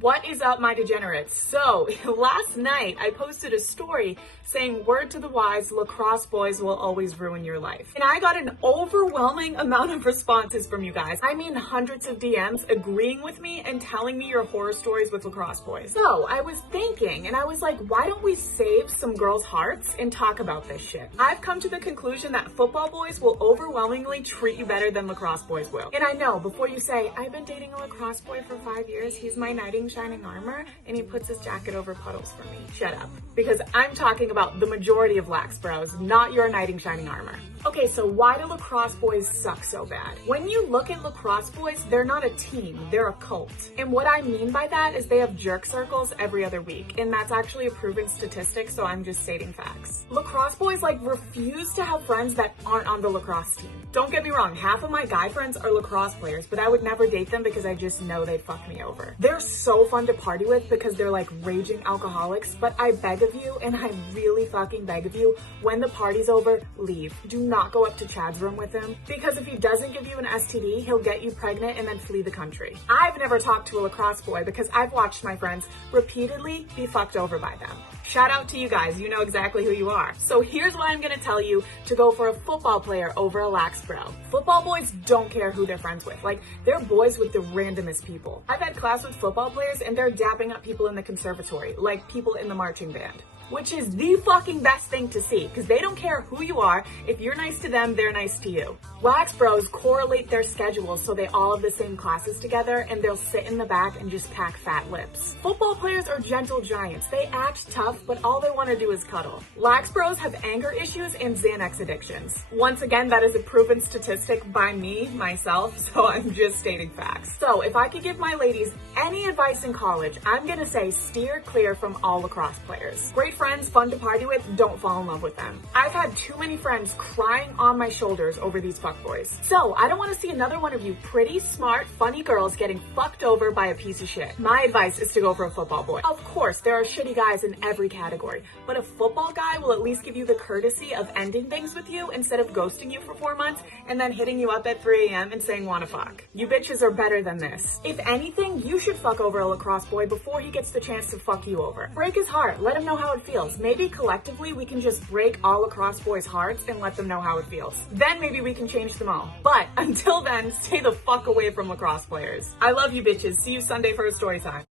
What is up, my degenerates? So, last night I posted a story saying, word to the wise, lacrosse boys will always ruin your life. And I got an overwhelming amount of responses from you guys. I mean, hundreds of DMs agreeing with me and telling me your horror stories with lacrosse boys. So, I was thinking, and I was like, why don't we save some girls' hearts and talk about this shit? I've come to the conclusion that football boys will overwhelmingly treat you better than lacrosse boys will. And I know, before you say, I've been dating a lacrosse boy for 5 years, he's my knight in shining armor, and he puts his jacket over puddles for me. Shut up. Because I'm talking about the majority of lax bros, not your knight in shining armor. Okay, so why do lacrosse boys suck so bad? When you look at lacrosse boys, they're not a team, they're a cult. And what I mean by that is they have jerk circles every other week, and that's actually a proven statistic, so I'm just stating facts. Lacrosse boys refuse to have friends that aren't on the lacrosse team. Don't get me wrong, half of my guy friends are lacrosse players, but I would never date them because I just know they'd fuck me over. They're so fun to party with because they're like raging alcoholics, but I beg of you, and I really fucking beg of you, when the party's over, leave. Do not go up to Chad's room with him, because if he doesn't give you an STD, he'll get you pregnant and then flee the country. I've never talked to a lacrosse boy because I've watched my friends repeatedly be fucked over by them. Shout out to you guys, you know exactly who you are. So here's what I'm gonna tell you to go for a football player over a lax bro. Football boys don't care who they're friends with. They're boys with the randomest people. I've had class with football players and they're dapping up people in the conservatory, like people in the marching band. Which is the fucking best thing to see, because they don't care who you are. If you're nice to them, they're nice to you. Lax bros correlate their schedules so they all have the same classes together, and they'll sit in the back and just pack fat lips. Football players are gentle giants. They act tough, but all they want to do is cuddle. Lax bros have anger issues and Xanax addictions. Once again, that is a proven statistic by me, myself, so I'm just stating facts. So if I could give my ladies any advice in college, I'm gonna say steer clear from all lacrosse players. Great friends, fun to party with, don't fall in love with them. I've had too many friends crying on my shoulders over these fuckboys. So I don't want to see another one of you pretty, smart, funny girls getting fucked over by a piece of shit. My advice is to go for a football boy. Of course, there are shitty guys in every category, but a football guy will at least give you the courtesy of ending things with you instead of ghosting you for 4 months and then hitting you up at 3 a.m. and saying wanna fuck. You bitches are better than this. If anything, you should fuck over a lacrosse boy before he gets the chance to fuck you over. Break his heart, let him know how it feels. Maybe collectively we can just break all lacrosse boys' hearts and let them know how it feels. Then maybe we can change them all. But until then, stay the fuck away from lacrosse players. I love you bitches. See you Sunday for a story time.